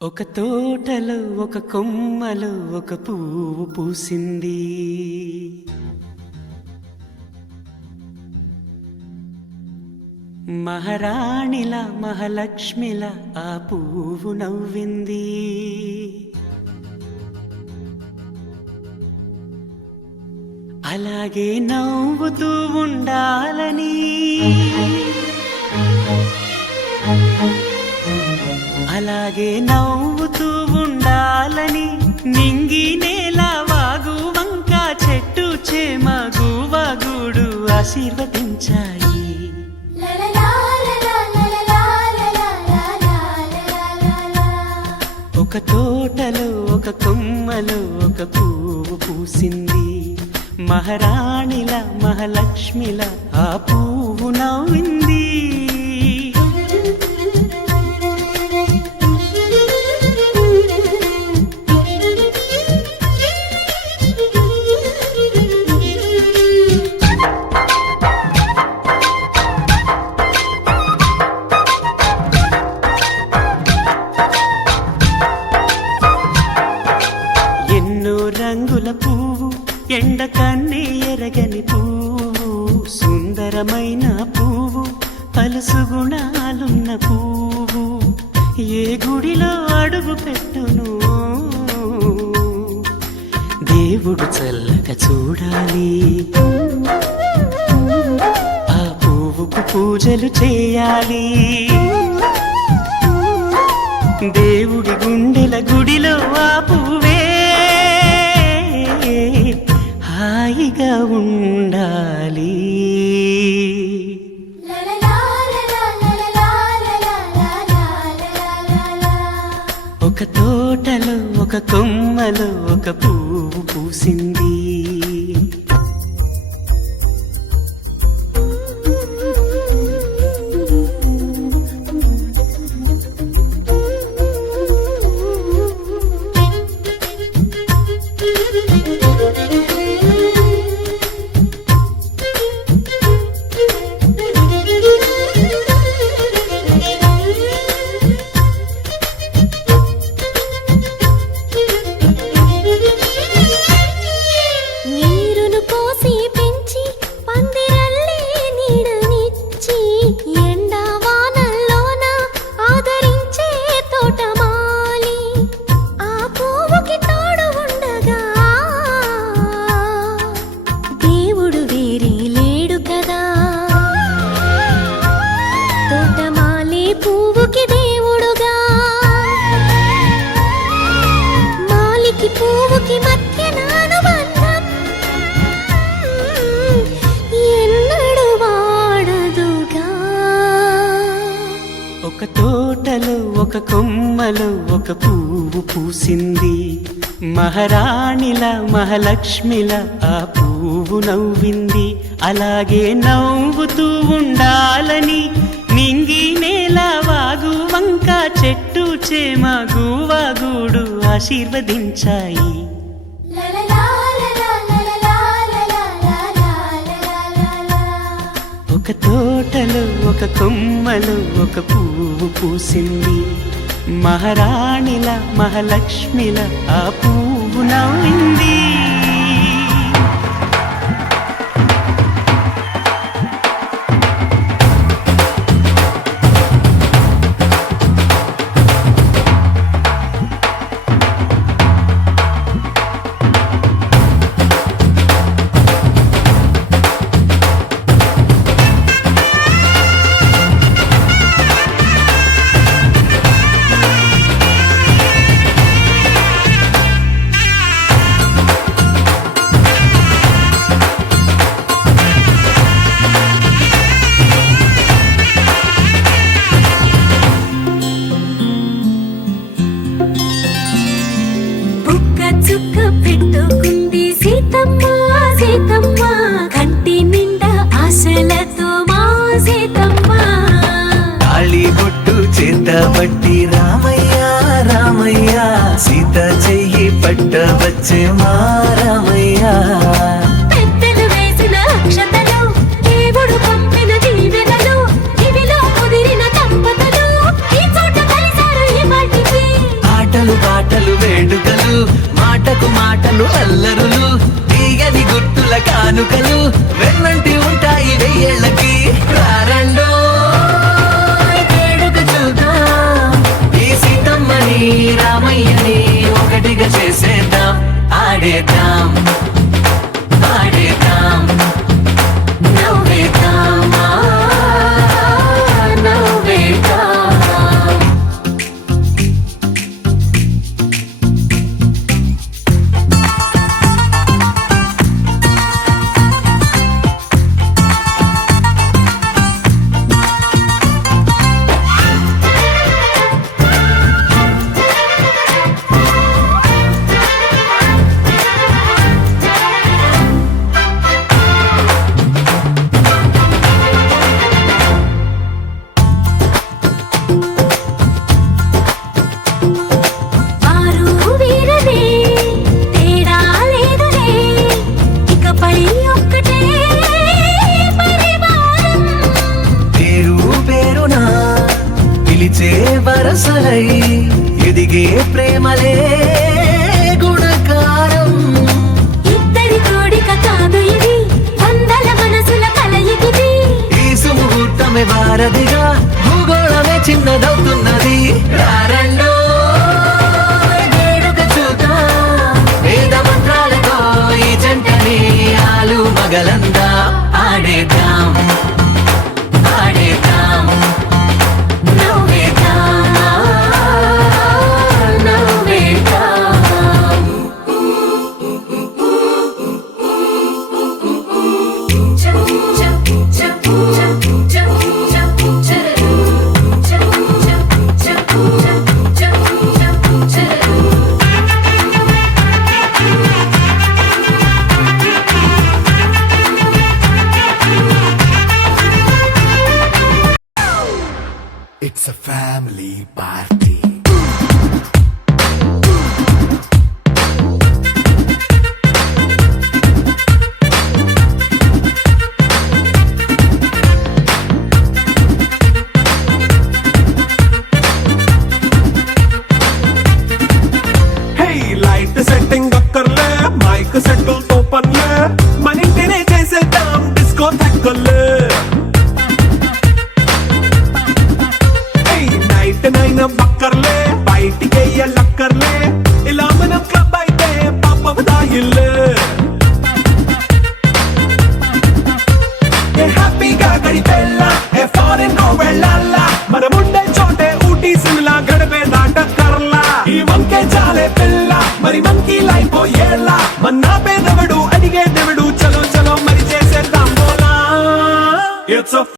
ఒక తోటలో ఒక కొమ్మలో ఒక పువ్వు పూసింది. మహారాణిల మహాలక్ష్మిల ఆ పువ్వు నవ్వింది. అలాగే నవ్వుతూ ఉండాలని, అలాగే నవ్వుతూ ఉండాలని నింగి నేల వాగు వంక చెట్టు చేమ గువగుడు ఆశీర్వదించాయి. ఒక తోటలో ఒక కొమ్మలో ఒక పువ్వు పూసింది. మహారాణిల మహాలక్ష్మిల ఆ పువ్వు నవ్వింది. రంగుల పువ్వు, ఎండ కన్నే ఎరగని పువ్వు, సుందరమైన పువ్వు, పలుసు గుణాలున్న పువ్వు, ఏ గుడిలో అడుగు పెట్టును దేవుడు చల్లగా చూడాలి. ఆ పువ్వుకు పూజలు చేయాలి. దేవుడి గుండెల గుడిలో ఆ పువ్వే హాయిగా ఉండాలి. ఒక తోటలో ఒక కొమ్మలో ఒక పువ్వు పూసింది. ఒక తోటలో ఒక కొమ్మలో ఒక పువ్వు పూసింది. మహారాణిల మహాలక్ష్మిల ఆ పువ్వు నవ్వింది. అలాగే నవ్వుతూ ఉండాలని నింగి నేల వాగు వంక చెట్టు చేమ గువగుడు ఆశీర్వదించాయి. ఒక తోటలో ఒక కొమ్మలో ఒక పువ్వు పూసింది. మహారాణిల మహాలక్ష్మిల ఆ పువ్వు నవ్వింది. బట్టి రామయ్య రామయ్య సీత చెయ్యి పట్ట వచ్చే మా రామయ్య. పెద్దలు వేసిన అక్షతలు, దేవుడు పంపిన దీవెనలు, ఇవిలో కుదిరిన దంపతులు ఈ చోట కలిసారు ఈ వాటికి. ఆటలు పాటలు వేడుకలు మాటకు మాటలు అల్లరులు తీయని గుర్తుల కానుకలు వెన్నంటి ఉంటాయి వెయ్యేళ్ళకి రారండో వేడుక చూద్దాం ఈ సీతమ్మని రామయ్యని ఒకటిగా చేసేద్దాం ఆడేద్దాం ఆడేద్దాం నవ్వేద్దాం నవ్వేద్దాం వారు వీరనే తేడా లేదులే ఇకపై ఒక్కటే పరివారం పేరు పేరునా పిలిచే వరసలై ఎదిగే ప్రేమలే గుణకారం ఇద్దరి కోడిక కాదు ఇది వందల మనసుల కలయికిది ఈ సుముహూర్తమే వారధిగా భూగోళమే చిన్నదవుతున్నది రారండో వేడుక చూద్దాం వేద మంత్రాలతో ఈ జంటని ఆలు మగలందా ఆడేద్దాం ఆడేద్దాం నవ్వేద్దాం నవ్వేద్దాం It's a family party. Hey, light setting అక్కర్లే మైక్ సెట్టుల్ తో పర్లే మన ఇంటినే చేసేద్దాం డిస్కో థక్కర్లే నైట్ నైన్ బక్కర్లే బయటికి లక్కర్లే ఇలా మనం క్లబ్ అయితే పాప దాయిల్లే హ్యాపీగా గడిపెళ్ళ ఏ ఫారెన్ నో వెళ్ళాల మనం ఉండే చోటే ఊటీ సిమ్లా గడిపే దాటక్కర్లా ఈ వంకే చాలే పిల్ల మరి మంకీ లైఫ్ ఏళ్ళ మన్నా పేదవడు అడిగే దేవుడు చలో చలో మరి చేసేద్దాం బోలా ఇట్స్